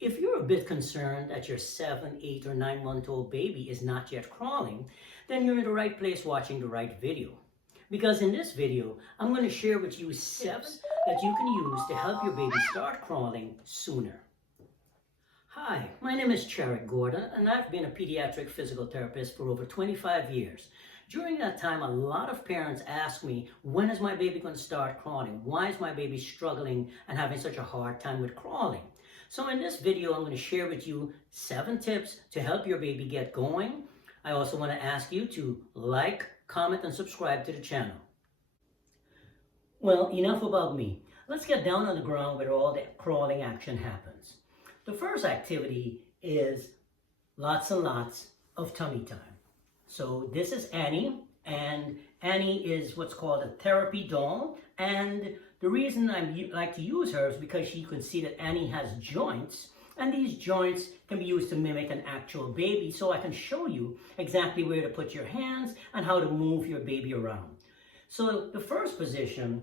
If you're a bit concerned that your 7, 8, or 9-month-old baby is not yet crawling, then you're in the right place watching the right video. Because in this video, I'm going to share with you 7 that you can use to help your baby start crawling sooner. Hi, my name is Cherrick and I've been a pediatric physical therapist for over 25 years. During that time, a lot of parents ask me, when is my baby going to start crawling? Why is my baby struggling and having such a hard time with crawling? So in this video, I'm going to share with you 7 tips to help your baby get going. I also want to ask you to like, comment, and subscribe to the channel. Well, enough about me. Let's get down on the ground where all the crawling action happens. The first activity is lots and lots of tummy time. So this is Annie, and Annie is what's called a therapy doll, and the reason I like to use her is because you can see that Annie has joints, and these joints can be used to mimic an actual baby, so I can show you exactly where to put your hands and how to move your baby around. So the first position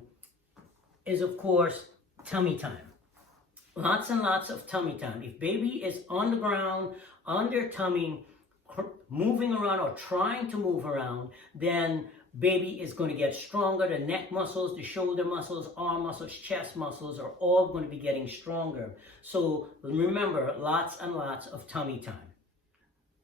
is, of course, tummy time. Lots and lots of tummy time. If baby is on the ground, on their tummy, moving around or trying to move around, then baby is going to get stronger. The neck muscles, the shoulder muscles, arm muscles, chest muscles are all going to be getting stronger. So remember, lots and lots of tummy time.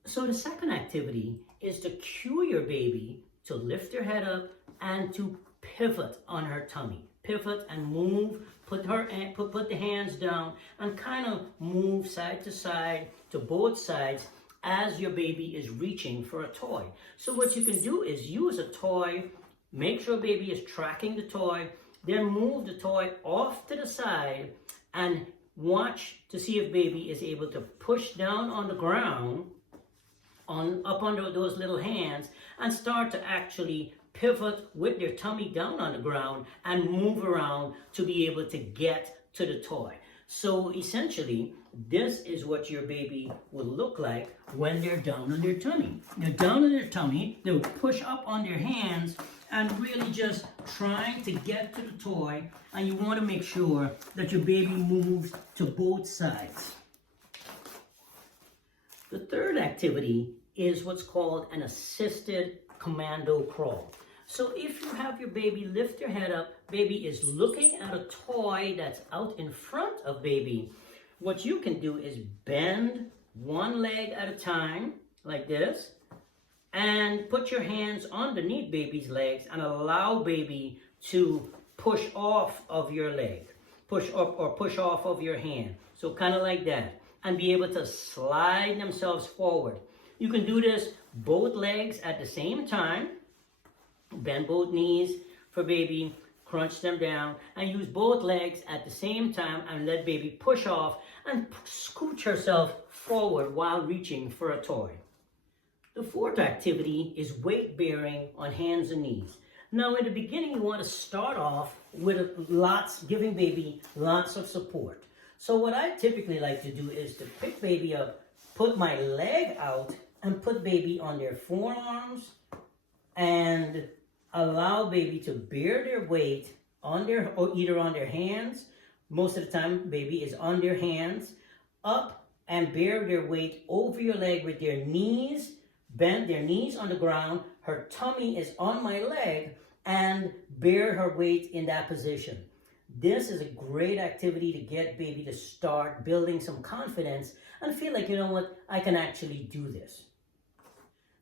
So the second activity is to cue your baby to lift their head up and to pivot on her tummy. Pivot and move, put the hands down and kind of move side to side to both sides as your baby is reaching for a toy. So what you can do is use a toy, make sure baby is tracking the toy, then move the toy off to the side and watch to see if baby is able to push down on the ground, up under those little hands, and start to actually pivot with their tummy down on the ground and move around to be able to get to the toy. So essentially, this is what your baby will look like when they're down on their tummy. They're down on their tummy, they'll push up on their hands and really just trying to get to the toy, and you want to make sure that your baby moves to both sides. The third activity is what's called an assisted commando crawl. So if you have your baby lift their head up, baby is looking at a toy that's out in front of baby, what you can do is bend one leg at a time, like this, and put your hands underneath baby's legs and allow baby to push off of your leg, push up or push off of your hand. So kind of like that, and be able to slide themselves forward. You can do this both legs at the same time. Bend both knees for baby, crunch them down, and use both legs at the same time and let baby push off and scooch herself forward while reaching for a toy. The fourth activity is weight bearing on hands and knees. Now in the beginning you want to start off with giving baby lots of support. So what I typically like to do is to pick baby up, put my leg out, and put baby on their forearms and allow baby to bear their weight on either on their hands. Most of the time baby is on their hands, up and bear their weight over your leg with their knees, bend their knees on the ground, her tummy is on my leg, and bear her weight in that position. This is a great activity to get baby to start building some confidence and feel like, you know what, I can actually do this.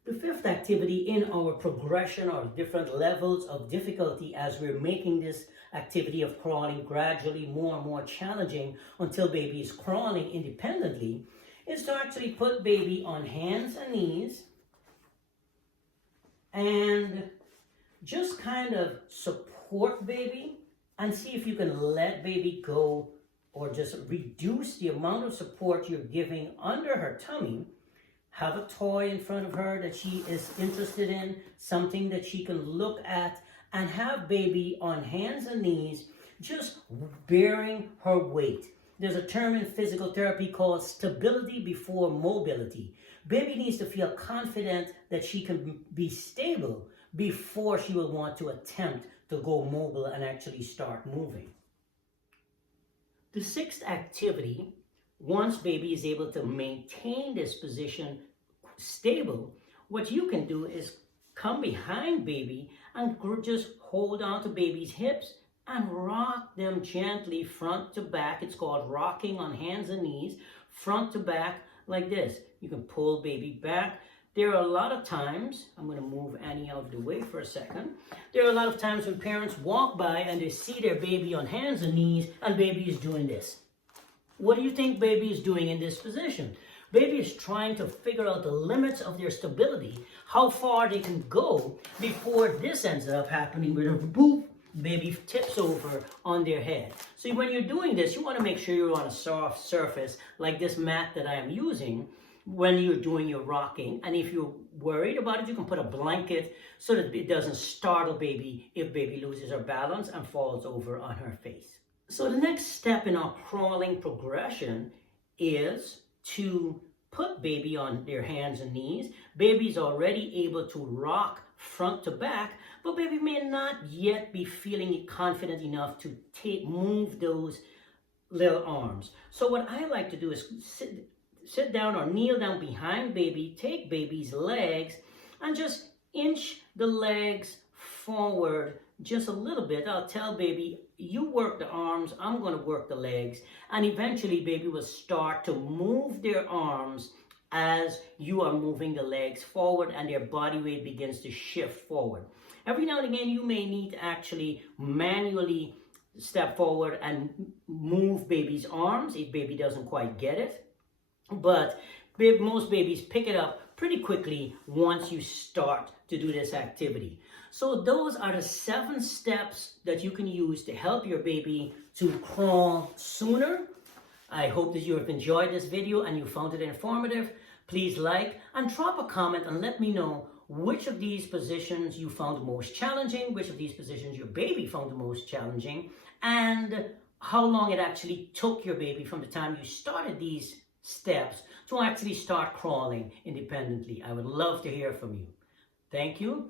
The fifth activity in our progression or different levels of difficulty as we're making this activity of crawling gradually more and more challenging until baby is crawling independently is to actually put baby on hands and knees and just kind of support baby and see if you can let baby go or just reduce the amount of support you're giving under her tummy. Have a toy in front of her that she is interested in, something that she can look at, and have baby on hands and knees, just bearing her weight. There's a term in physical therapy called stability before mobility. Baby needs to feel confident that she can be stable before she will want to attempt to go mobile and actually start moving. The sixth activity once baby is able to maintain this position stable, what you can do is come behind baby and just hold on to baby's hips and rock them gently front to back. It's called rocking on hands and knees, front to back like this. You can pull baby back. There are a lot of times, I'm going to move Annie out of the way for a second. There are a lot of times when parents walk by and they see their baby on hands and knees and baby is doing this. What do you think baby is doing in this position? Baby is trying to figure out the limits of their stability, how far they can go before this ends up happening where boop, baby tips over on their head. So when you're doing this, you want to make sure you're on a soft surface like this mat that I am using when you're doing your rocking. And if you're worried about it, you can put a blanket so that it doesn't startle baby if baby loses her balance and falls over on her face. So the next step in our crawling progression is to put baby on their hands and knees. Baby's already able to rock front to back, but baby may not yet be feeling confident enough to move those little arms. So what I like to do is sit down or kneel down behind baby, take baby's legs, and just inch the legs forward just a little bit. I'll tell baby, you work the arms, I'm going to work the legs, and eventually baby will start to move their arms as you are moving the legs forward and their body weight begins to shift forward. Every now and again you may need to actually manually step forward and move baby's arms if baby doesn't quite get it, but most babies pick it up pretty quickly once you start to do this activity. So those are the 7 steps that you can use to help your baby to crawl sooner. I hope that you have enjoyed this video and you found it informative. Please like and drop a comment and let me know which of these positions you found the most challenging, which of these positions your baby found the most challenging, and how long it actually took your baby from the time you started these steps to actually start crawling independently. I would love to hear from you. Thank you.